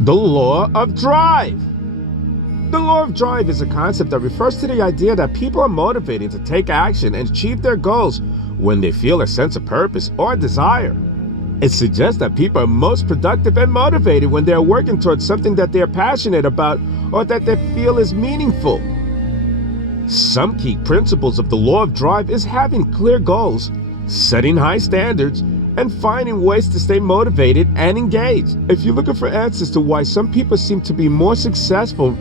The law of drive. The law of drive is a concept that refers to the idea that people are motivated to take action and achieve their goals when they feel a sense of purpose or desire. It suggests that people are most productive and motivated when they are working towards something that they are passionate about or that they feel is meaningful. Some key principles of the law of drive is having clear goals, setting high standards, and finding ways to stay motivated and engaged. If you're looking for answers to why some people seem to be more successful,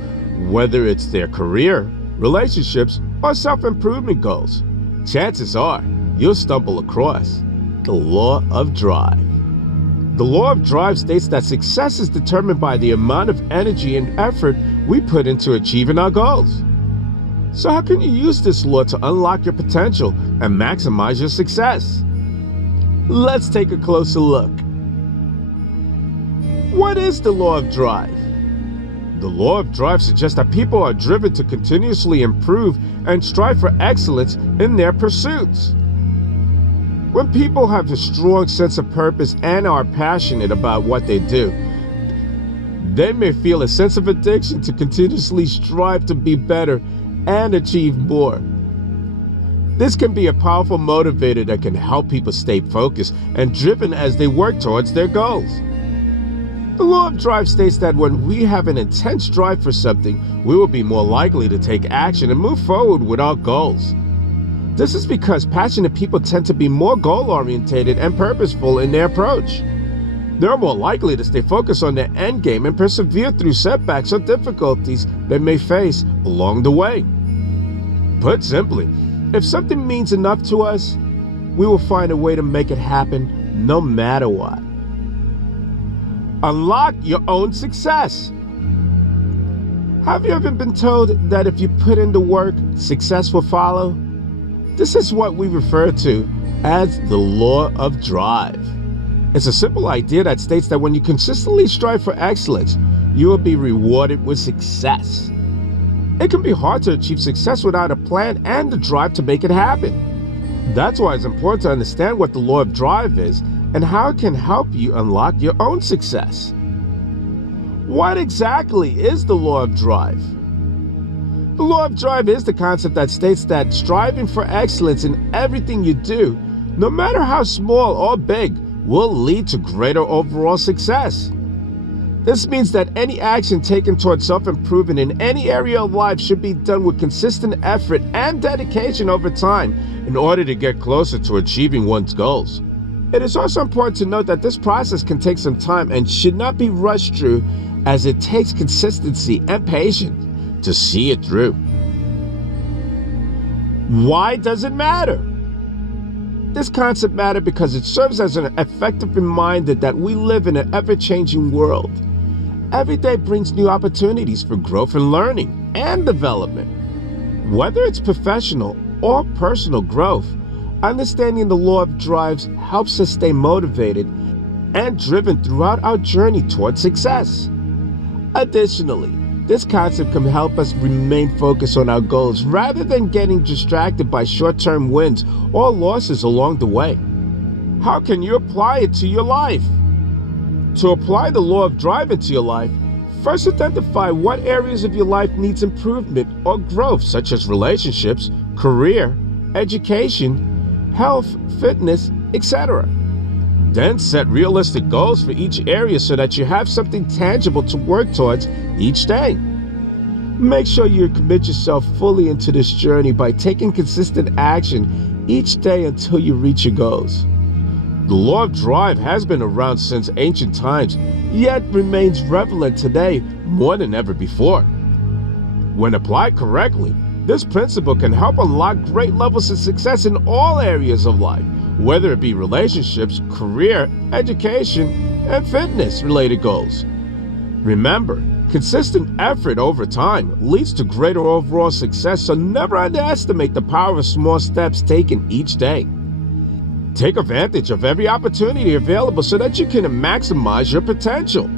whether it's their career, relationships, or self-improvement goals, chances are you'll stumble across the law of drive. The law of drive states that success is determined by the amount of energy and effort we put into achieving our goals. So how can you use this law to unlock your potential and maximize your success? Let's take a closer look. What is the law of drive? The law of drive suggests that people are driven to continuously improve and strive for excellence in their pursuits. When people have a strong sense of purpose and are passionate about what they do, they may feel a sense of addiction to continuously strive to be better and achieve more. This can be a powerful motivator that can help people stay focused and driven as they work towards their goals. The law of drive states that when we have an intense drive for something, we will be more likely to take action and move forward with our goals. This is because passionate people tend to be more goal-oriented and purposeful in their approach. They're more likely to stay focused on their end game and persevere through setbacks or difficulties they may face along the way. Put simply, if something means enough to us, we will find a way to make it happen no matter what. Unlock your own success. Have you ever been told that if you put in the work, success will follow? This is what we refer to as the law of drive. It's a simple idea that states that when you consistently strive for excellence, you will be rewarded with success. It can be hard to achieve success without a plan and the drive to make it happen. That's why it's important to understand what the law of drive is and how it can help you unlock your own success. What exactly is the law of drive? The law of drive is the concept that states that striving for excellence in everything you do, no matter how small or big, will lead to greater overall success. This means that any action taken towards self-improvement in any area of life should be done with consistent effort and dedication over time in order to get closer to achieving one's goals. It is also important to note that this process can take some time and should not be rushed through, as it takes consistency and patience to see it through. Why does it matter? This concept matters because it serves as an effective reminder that we live in an ever-changing world. Every day brings new opportunities for growth and learning and development. Whether it's professional or personal growth, understanding the law of drives helps us stay motivated and driven throughout our journey toward success. Additionally, this concept can help us remain focused on our goals rather than getting distracted by short-term wins or losses along the way. How can you apply it to your life? To apply the law of drive into your life, first identify what areas of your life needs improvement or growth, such as relationships, career, education, health, fitness, etc. Then set realistic goals for each area so that you have something tangible to work towards each day. Make sure you commit yourself fully into this journey by taking consistent action each day until you reach your goals. The law of drive has been around since ancient times, yet remains relevant today more than ever before. When applied correctly, this principle can help unlock great levels of success in all areas of life, whether it be relationships, career, education, and fitness-related goals. Remember, consistent effort over time leads to greater overall success, so never underestimate the power of small steps taken each day. Take advantage of every opportunity available so that you can maximize your potential.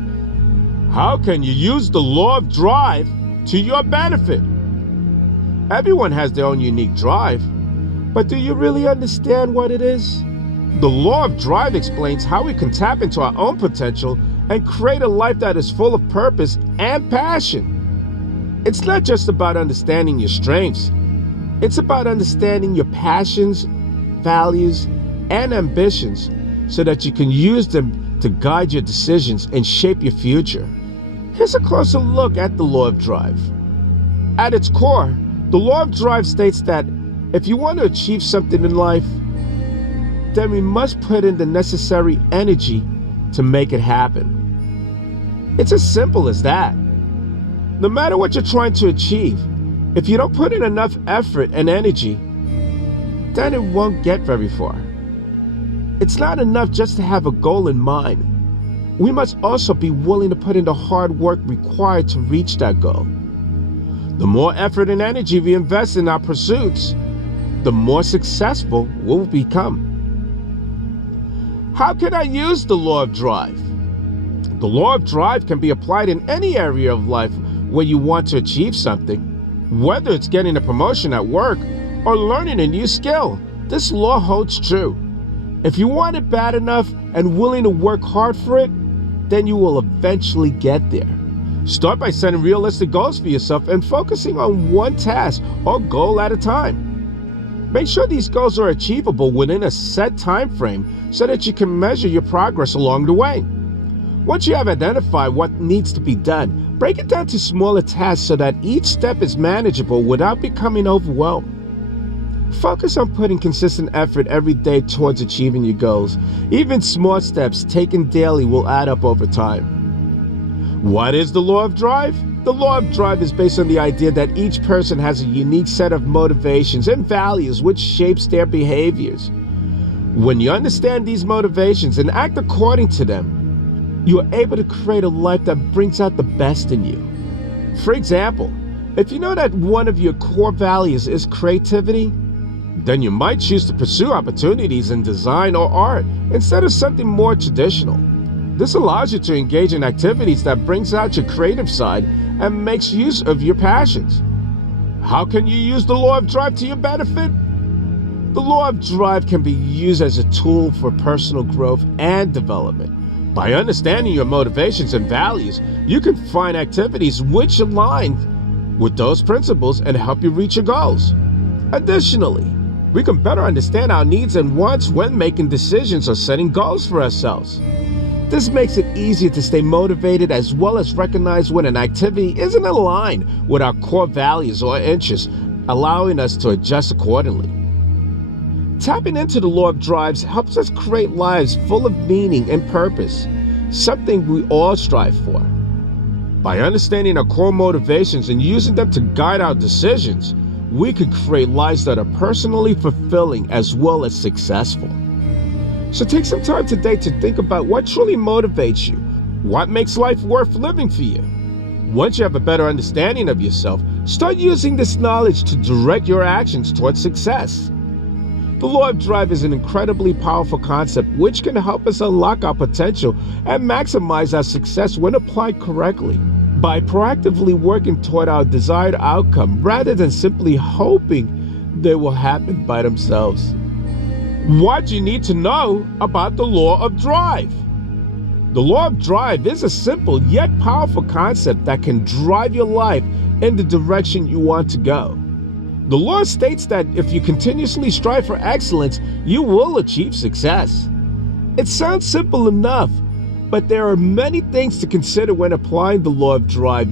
How can you use the law of drive to your benefit? Everyone has their own unique drive, but do you really understand what it is? The law of drive explains how we can tap into our own potential and create a life that is full of purpose and passion. It's not just about understanding your strengths. It's about understanding your passions, values, and ambitions so that you can use them to guide your decisions and shape your future. Here's a closer look at the law of drive. At its core, the law of drive states that if you want to achieve something in life, then we must put in the necessary energy to make it happen. It's as simple as that. No matter what you're trying to achieve, if you don't put in enough effort and energy, then it won't get very far. It's not enough just to have a goal in mind. We must also be willing to put in the hard work required to reach that goal. The more effort and energy we invest in our pursuits, the more successful we'll become. How can I use the law of drive? The law of drive can be applied in any area of life where you want to achieve something. Whether it's getting a promotion at work or learning a new skill, this law holds true. If you want it bad enough and willing to work hard for it, then you will eventually get there. Start by setting realistic goals for yourself and focusing on one task or goal at a time. Make sure these goals are achievable within a set time frame so that you can measure your progress along the way. Once you have identified what needs to be done, break it down to smaller tasks so that each step is manageable without becoming overwhelmed. Focus on putting consistent effort every day towards achieving your goals. Even small steps taken daily will add up over time. What is the law of drive? The law of drive is based on the idea that each person has a unique set of motivations and values which shapes their behaviors. When you understand these motivations and act according to them, you are able to create a life that brings out the best in you. For example, if you know that one of your core values is creativity, then you might choose to pursue opportunities in design or art instead of something more traditional. This allows you to engage in activities that brings out your creative side and makes use of your passions. How can you use the law of drive to your benefit? The law of drive can be used as a tool for personal growth and development. By understanding your motivations and values, you can find activities which align with those principles and help you reach your goals. Additionally, we can better understand our needs and wants when making decisions or setting goals for ourselves. This makes it easier to stay motivated as well as recognize when an activity isn't aligned with our core values or interests, allowing us to adjust accordingly. Tapping into the law of drives helps us create lives full of meaning and purpose, something we all strive for. By understanding our core motivations and using them to guide our decisions, we can create lives that are personally fulfilling as well as successful. So take some time today to think about what truly motivates you. What makes life worth living for you? Once you have a better understanding of yourself, start using this knowledge to direct your actions towards success. The law of drive is an incredibly powerful concept which can help us unlock our potential and maximize our success when applied correctly. By proactively working toward our desired outcome rather than simply hoping they will happen by themselves. What do you need to know about the law of drive? The law of drive is a simple yet powerful concept that can drive your life in the direction you want to go. The law states that if you continuously strive for excellence, you will achieve success. It sounds simple enough, but there are many things to consider when applying the law of drive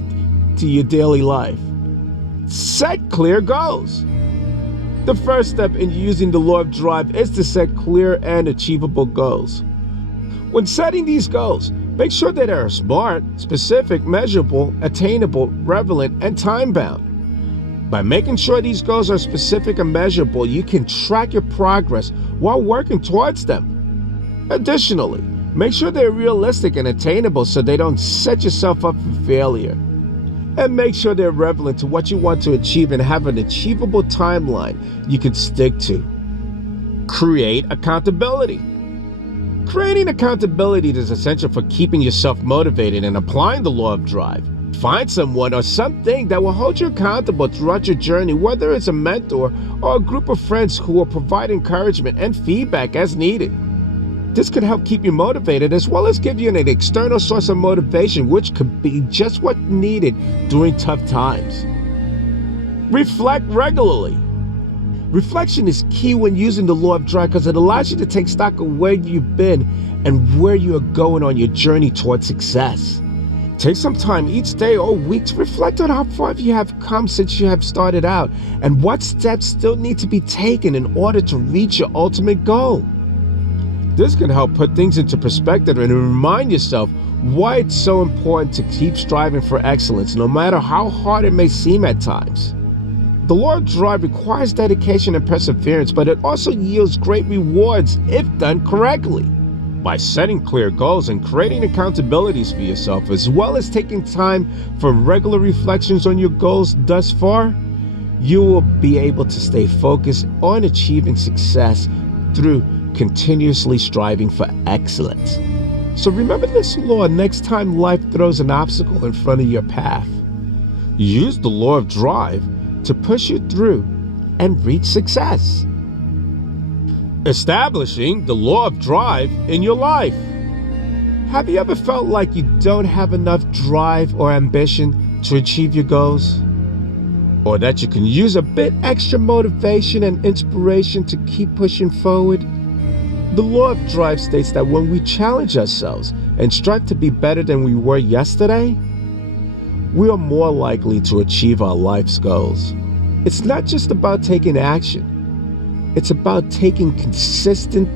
to your daily life. Set clear goals. The first step in using the law of drive is to set clear and achievable goals. When setting these goals, make sure that they are smart, specific, measurable, attainable, relevant, and time-bound. By making sure these goals are specific and measurable, you can track your progress while working towards them. Additionally, make sure they're realistic and attainable so they don't set yourself up for failure. And make sure they're relevant to what you want to achieve and have an achievable timeline you can stick to. Create accountability. Creating accountability is essential for keeping yourself motivated and applying the law of drive. Find someone or something that will hold you accountable throughout your journey, whether it's a mentor or a group of friends who will provide encouragement and feedback as needed. This could help keep you motivated as well as give you an external source of motivation, which could be just what needed during tough times. Reflect regularly. Reflection is key when using the law of drive because it allows you to take stock of where you've been and where you are going on your journey towards success. Take some time each day or week to reflect on how far you have come since you have started out and what steps still need to be taken in order to reach your ultimate goal. This can help put things into perspective and remind yourself why it's so important to keep striving for excellence, no matter how hard it may seem at times. The law of drive requires dedication and perseverance, but it also yields great rewards if done correctly. By setting clear goals and creating accountabilities for yourself, as well as taking time for regular reflections on your goals thus far, you will be able to stay focused on achieving success through continuously striving for excellence. So remember this law next time life throws an obstacle in front of your path. Use the law of drive to push you through and reach success. Establishing the law of drive in your life. Have you ever felt like you don't have enough drive or ambition to achieve your goals? Or that you can use a bit extra motivation and inspiration to keep pushing forward? The law of drive states that when we challenge ourselves and strive to be better than we were yesterday, we are more likely to achieve our life's goals. It's not just about taking action. It's about taking consistent,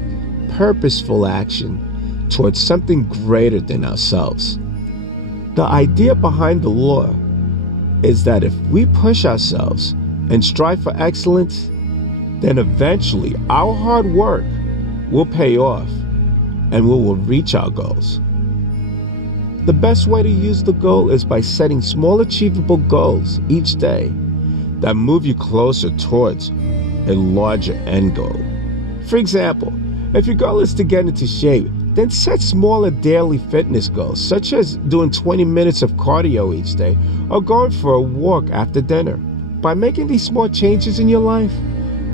purposeful action towards something greater than ourselves. The idea behind the law is that if we push ourselves and strive for excellence, then eventually our hard work will pay off and we will reach our goals. The best way to use the goal is by setting small achievable goals each day that move you closer towards a larger end goal. For example, if your goal is to get into shape, then set smaller daily fitness goals, such as doing 20 minutes of cardio each day or going for a walk after dinner. By making these small changes in your life,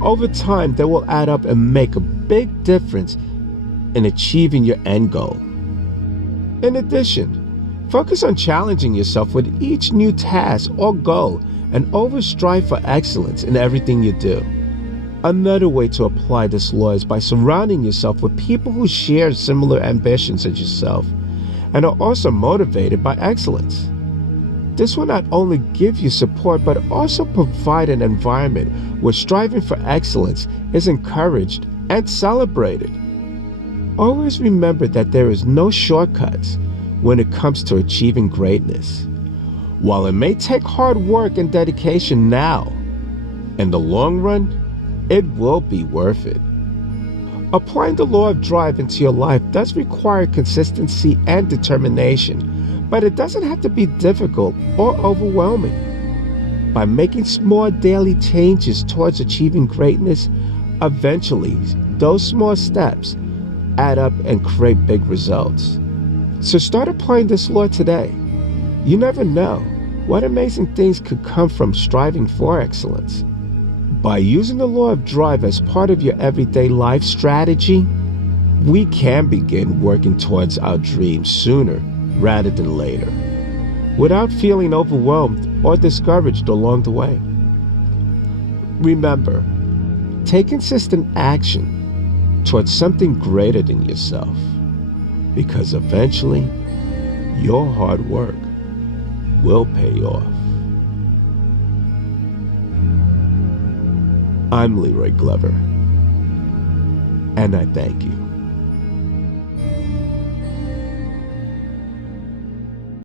over time they will add up and make a big difference in achieving your end goal. In addition, focus on challenging yourself with each new task or goal and always strive for excellence in everything you do. Another way to apply this law is by surrounding yourself with people who share similar ambitions as yourself and are also motivated by excellence. This will not only give you support but also provide an environment where striving for excellence is encouraged and celebrated. Always remember that there is no shortcuts when it comes to achieving greatness. While it may take hard work and dedication now, in the long run, it will be worth it. Applying the law of drive into your life does require consistency and determination, but it doesn't have to be difficult or overwhelming. By making small daily changes towards achieving greatness, eventually those small steps add up and create big results. So start applying this law today. You never know what amazing things could come from striving for excellence. By using the law of drive as part of your everyday life strategy, we can begin working towards our dreams sooner rather than later, without feeling overwhelmed or discouraged along the way. Remember, take consistent action towards something greater than yourself, because eventually your hard work will pay off. I'm Leroy Glover, and I thank you.